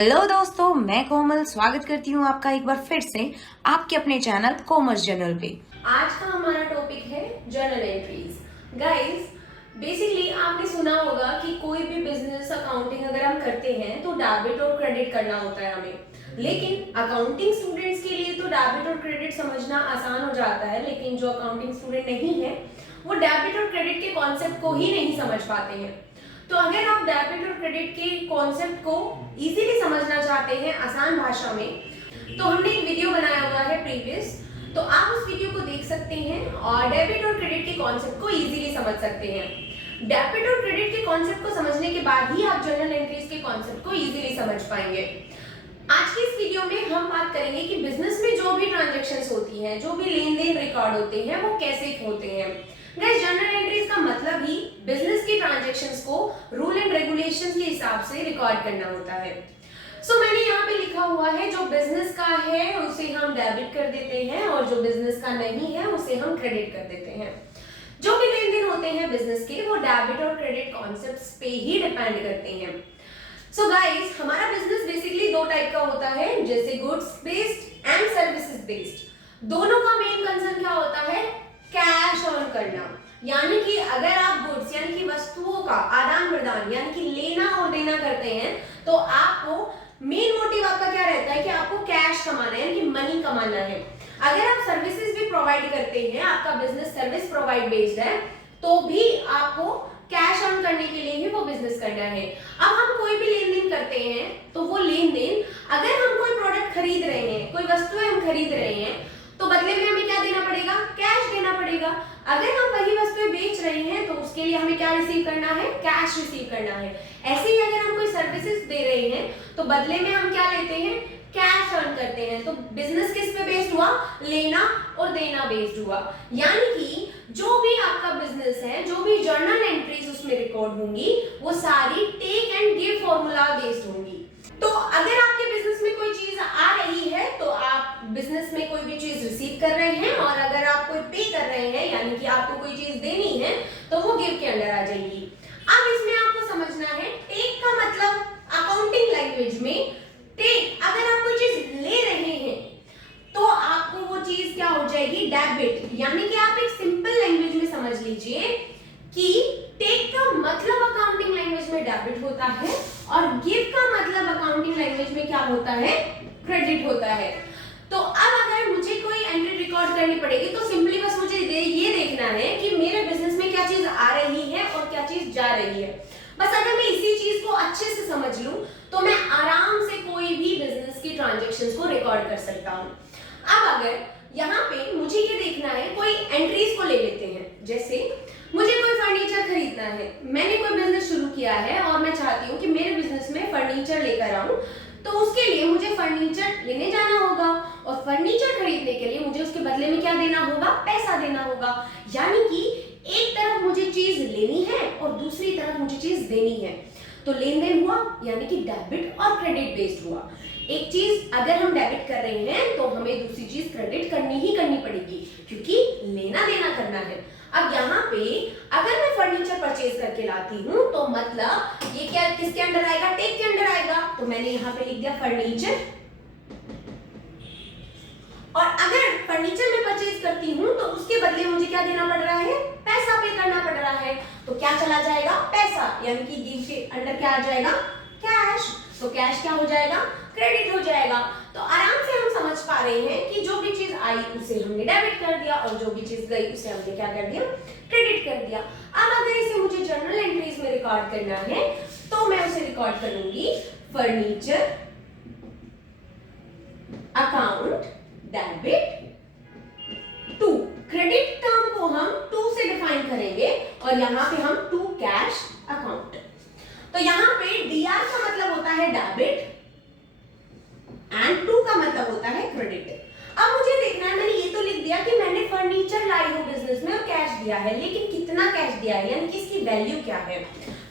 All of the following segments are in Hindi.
हेलो दोस्तों, मैं कोमल स्वागत करती हूँ आपका एक बार फिर से आपके अपने चैनल कॉमर्स जर्नल पे। आज का हमारा टॉपिक है जर्नल एंट्रीज। गाइस, बेसिकली आपने सुना होगा कि कोई भी बिजनेस अकाउंटिंग अगर हम करते हैं तो डेबिट और क्रेडिट करना होता है हमें। लेकिन अकाउंटिंग स्टूडेंट्स के लिए तो डेबिट और क्रेडिट समझना आसान हो जाता है, लेकिन जो अकाउंटिंग स्टूडेंट नहीं है वो डेबिट और क्रेडिट के कॉन्सेप्ट को ही नहीं समझ पाते हैं। तो अगर आप डेबिट और क्रेडिट के कॉन्सेप्ट को इजीली समझना चाहते हैं आसान भाषा में, तो हमने एक वीडियो बनाया हुआ है प्रीवियस, तो आप उस वीडियो को देख सकते हैं और डेबिट और क्रेडिट के कॉन्सेप्ट को इजीली समझ सकते हैं। डेबिट और क्रेडिट के कॉन्सेप्ट को समझने के बाद ही आप जर्नल एंट्रीज के कॉन्सेप्ट को इजीली समझ पाएंगे। आज की इस वीडियो में हम बात करेंगे कि बिजनेस में जो भी ट्रांजैक्शंस होती हैं, जो भी लेन देन रिकॉर्ड होते हैं, वो कैसे होते हैं। गाइस, जर्नल एंट्रीज का मतलब ही बिजनेस की ट्रांजैक्शंस को रूल एंड रेगुलेशंस के हिसाब से रिकॉर्ड करना होता है। मैंने यहाँ पे लिखा हुआ है जो बिजनेस का है उसे हम डेबिट कर देते हैं और जो बिजनेस का नहीं है उसे हम क्रेडिट कर देते हैं। जो भी लेन देन होते हैं बिजनेस के, वो डेबिट और क्रेडिट कॉन्सेप्ट्स पे ही डिपेंड करते हैं। गाइस, हमारा बिजनेस बेसिकली दो टाइप का होता है, जैसे goods based and services based. दोनों का मेन कंसर्न क्या होता है? कैश अर्न करना। यानी कि अगर आप गुड्स यानी कि वस्तुओं का आदान प्रदान यानी कि लेना और देना करते हैं, तो आपको मेन मोटिव आपका क्या रहता है कि आपको कैश कमाना है, यानी कि मनी कमाना है। अगर आप सर्विसेज भी प्रोवाइड करते हैं, आपका बिजनेस सर्विस प्रोवाइड बेस्ड है, तो भी आपको कैश अर्न करने के लिए ही वो बिजनेस करना है। अब हम कोई भी लेन देन करते हैं, तो वो लेन देन, अगर हम कोई प्रोडक्ट खरीद रहे हैं, कोई वस्तुएं हम खरीद रहे हैं, तो बदले में हमें क्या देना पड़ेगा? कैश देना पड़ेगा। अगर हम वही वस्तुएं बेच रहे हैं, तो उसके लिए हमें क्या रिसीव करना है? कैश रिसीव करना है। ऐसे ही अगर हम कोई सर्विसेज दे रहे हैं, तो बदले में हम क्या लेते हैं? कैश अर्न करते हैं। तो बिजनेस किस पे बेस्ड हुआ? लेना और देना बेस्ड हुआ। यानी कि जो भी आपका बिजनेस है, जो भी जर्नल एंट्रीज उसमें रिकॉर्ड होंगी, वो सारी take and give formula based होंगी। तो अगर आपके बिजनेस में कोई चीज आ रही है, तो आप बिजनेस में कोई भी चीज रिसीव कर रहे हैं, और अगर आप कोई पे कर रहे हैं यानी कि आपको कोई चीज देनी है, तो वो गिव के अंडर आ जाएगी। अब इसमें आपको समझना है, टेक का मतलब अकाउंटिंग लैंग्वेज में टेक, अगर आप कोई चीज ले रहे हैं तो आपको वो चीज क्या हो जाएगी? डेबिट। यानी कि आप एक सिंपल लैंग्वेज में समझ लीजिए कि टेक का मतलब अकाउंटिंग लैंग्वेज में डेबिट होता है और गिव का मतलब अकाउंटिंग लैंग्वेज में क्या होता है? क्रेडिट होता है। तो अब अगर मुझे कोई एंट्री रिकॉर्ड करनी पड़ेगी, तो सिंपली बस मुझे ये देखना है कि मेरे बिजनेस में क्या चीज आ रही है और क्या चीज जा रही है। बस अगर मैं इसी चीज को अच्छे से समझ लूं, तो मैं आराम से कोई भी बिजनेस की ट्रांजैक्शंस को रिकॉर्ड कर सकता हूं। अब अगर यहाँ पे मुझे ये देखना है, कोई एंट्रीज को ले लेते हैं। जैसे मुझे कोई फर्नीचर खरीदना है, मैंने कोई बिजनेस शुरू किया है और मैं चाहती हूँ कि मेरे बिजनेस में फर्नीचर लेकर आऊं, तो उसके लिए मुझे फर्नीचर लेने जाना होगा, और फर्नीचर खरीदने के लिए मुझे उसके बदले में क्या देना होगा? पैसा देना होगा। यानी कि एक तरफ मुझे चीज लेनी है और दूसरी तरफ मुझे चीज देनी है। तो लेन देन हुआ, यानी कि डेबिट और क्रेडिट बेस्ड हुआ। एक चीज अगर हम डेबिट कर रहे हैं, तो हमें दूसरी चीज क्रेडिट करनी ही करनी पड़ेगी, क्योंकि लेना देना करना है। अब यहाँ पे अगर मैं फर्नीचर परचेज करके लाती हूँ, तो मतलब ये क्या किसके अंडर आएगा? टेक के अंडर आएगा। तो मैंने यहाँ पे लिख दिया फर्नीचर। और अगर फर्नीचर में परचेज करती हूँ, तो उसके बदले मुझे क्या देना पड़ रहा है? पैसा पे करना पड़ रहा है। तो क्या चला जाएगा? पैसा। यानी कि गिव के अंडर क्या आ जाएगा? कैश। तो कैश क्या हो जाएगा? क्रेडिट हो जाएगा। तो आराम से हम समझ पा रहे हैं कि जो भी चीज आई उसे हमने डेबिट कर दिया, और जो भी चीज गई उसे हमने क्या कर दिया? क्रेडिट कर दिया। अब अगर इसे मुझे जर्नल एंट्रीज में रिकॉर्ड करना है, तो मैं उसे रिकॉर्ड करूंगी furniture account debit to. Credit term को हम टू से डिफाइन करेंगे, और यहाँ पे हम टू कैश अकाउंट। तो यहाँ पे डीआर का मतलब होता है डेबिट एंड टू का मतलब होता है क्रेडिट। अब मुझे देखना है, मैंने ये तो लिख दिया कि मैंने फर्नीचर लाई हूं बिजनेस में और कैश दिया है, लेकिन कितना कैश दिया है, यानी कि इसकी वैल्यू क्या है।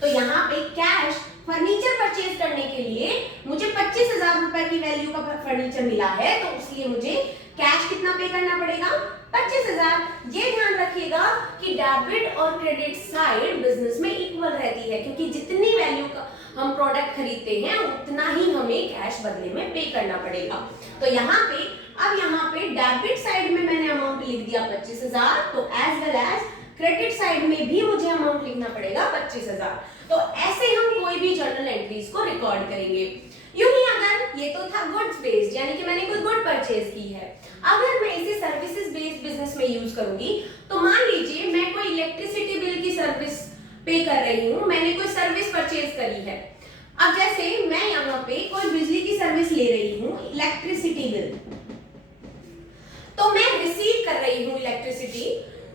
तो यहाँ पे कैश फर्नीचर परचेज करने के लिए मुझे 25,000 रुपए की वैल्यू का फर्नीचर मिला है, तो उसलिए मुझे कैश कितना पे करना पड़ेगा? 25,000। ये ध्यान रखिएगा कि डेबिट और क्रेडिट साइड बिजनेस में इक्वल रहती है, क्योंकि जितनी वैल्यू का हम प्रोडक्ट खरीदते हैं उतना ही हमें कैश बदले में पे करना पड़ेगा। तो यहाँ पे डेबिट साइड में मैंने अमाउंट लिख दिया 25,000, तो as well as credit side में भी मुझे अमाउंट लिखना पड़ेगा 25,000। तो ऐसे हम कोई भी जर्नल एंट्रीज को रिकॉर्ड करेंगे। यूं ही अगर ये तो था गुड्स बेस्ड, यानी कि मैंने कोई गुड परचेज की है, अगर मैं इसे सर्विसेज बेस्ड बिजनेस में यूज करूंगी, तो मान लीजिए मैं कोई इलेक्ट्रिसिटी बिल की सर्विस पे कर रही हूँ, मैंने कोई सर्विस परचेज करी है। अब जैसे मैं यहाँ पे कोई बिजली की सर्विस ले रही हूँ, इलेक्ट्रिसिटी बिल, तो मैं रिसीव कर रही हूँ इलेक्ट्रिसिटी,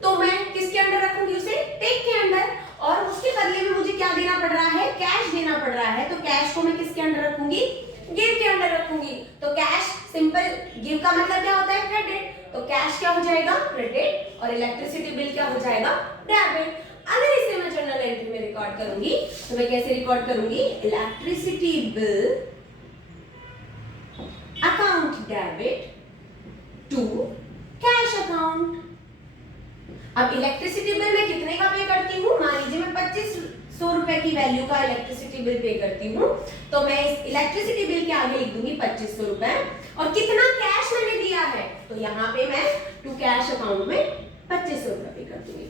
तो मैं किसके अंडर रखूंगी उसे? टेक के अंडर। और उसके बदले में मुझे क्या देना पड़ रहा है? कैश देना पड़ रहा है। तो कैश को मैं किसके अंडर रखूंगी? गिव के अंडर रखूंगी। तो कैश सिंपल, गिव का मतलब क्या होता है? क्रेडिट। तो कैश क्या हो जाएगा? क्रेडिट। और इलेक्ट्रिसिटी बिल क्या हो जाएगा? डेबिट। अगर इसे मैं जर्नल एंट्री में रिकॉर्ड करूंगी तो मैं कैसे रिकॉर्ड करूंगी? Electricity bill account debit to cash account. अब इलेक्ट्रिसिटी बिल मैं कितने का पे करती हूँ? मान लीजिए मैं 2500 रुपए की वैल्यू का इलेक्ट्रिसिटी बिल पे करती हूँ, तो मैं इस इलेक्ट्रिसिटी बिल के आगे लिख दूंगी 2500 रुपए। और कितना कैश मैंने दिया है, तो यहाँ पे मैं टू कैश अकाउंट में 2500 रुपए पे कर दूंगी।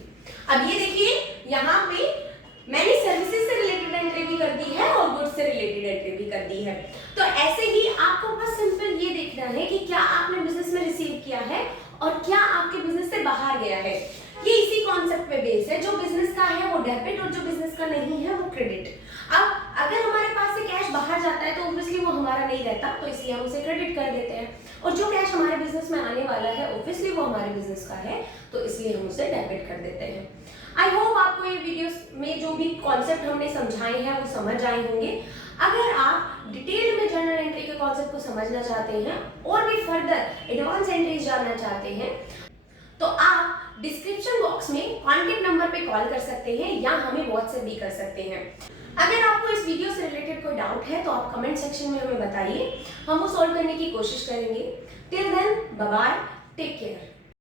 अब ये देखिए, यहाँ पे मैंने सर्विसेज से रिलेटेड एंट्री भी कर दी है और गुड्स से रिलेटेड एंट्री भी कर दी है। तो ऐसे ही आपको बस सिंपल ये देखना है कि क्या आपने बिजनेस में रिसीव किया है और क्या आपके बिजनेस से बाहर गया है। ये इसी कॉन्सेप्ट पे बेस है, जो बिजनेस का है वो डेबिट और जो बिजनेस का नहीं है वो क्रेडिट। अब अगर हमारे पास से कैश बाहर जाता है तो ऑब्वियसली वो हमारा नहीं रहता, तो इसलिए हम उसे क्रेडिट कर देते हैं। और जो कैश हमारे बिजनेस में आने वाला है ऑब्वियसली वो हमारे बिजनेस का है, तो इसलिए हम उसे डेबिट कर देते हैं। आई होप आपको ये वीडियोस में जो भी कॉन्सेप्ट हमने समझाए हैं वो समझ आए होंगे। अगर आप डिटेल में जर्नल एंट्री के कॉन्सेप्ट को समझना चाहते हैं और भी फर्दर एडवांस एंट्रीज जानना चाहते हैं, तो आप डिस्क्रिप्शन बॉक्स में कॉन्टैक्ट नंबर पे कॉल कर सकते हैं या हमें व्हाट्सएप भी कर सकते हैं। अगर आपको इस वीडियो से रिलेटेड कोई डाउट है तो आप कमेंट सेक्शन में हमें बताइए, हम वो सॉल्व करने की कोशिश करेंगे। Till then, bye bye, take care.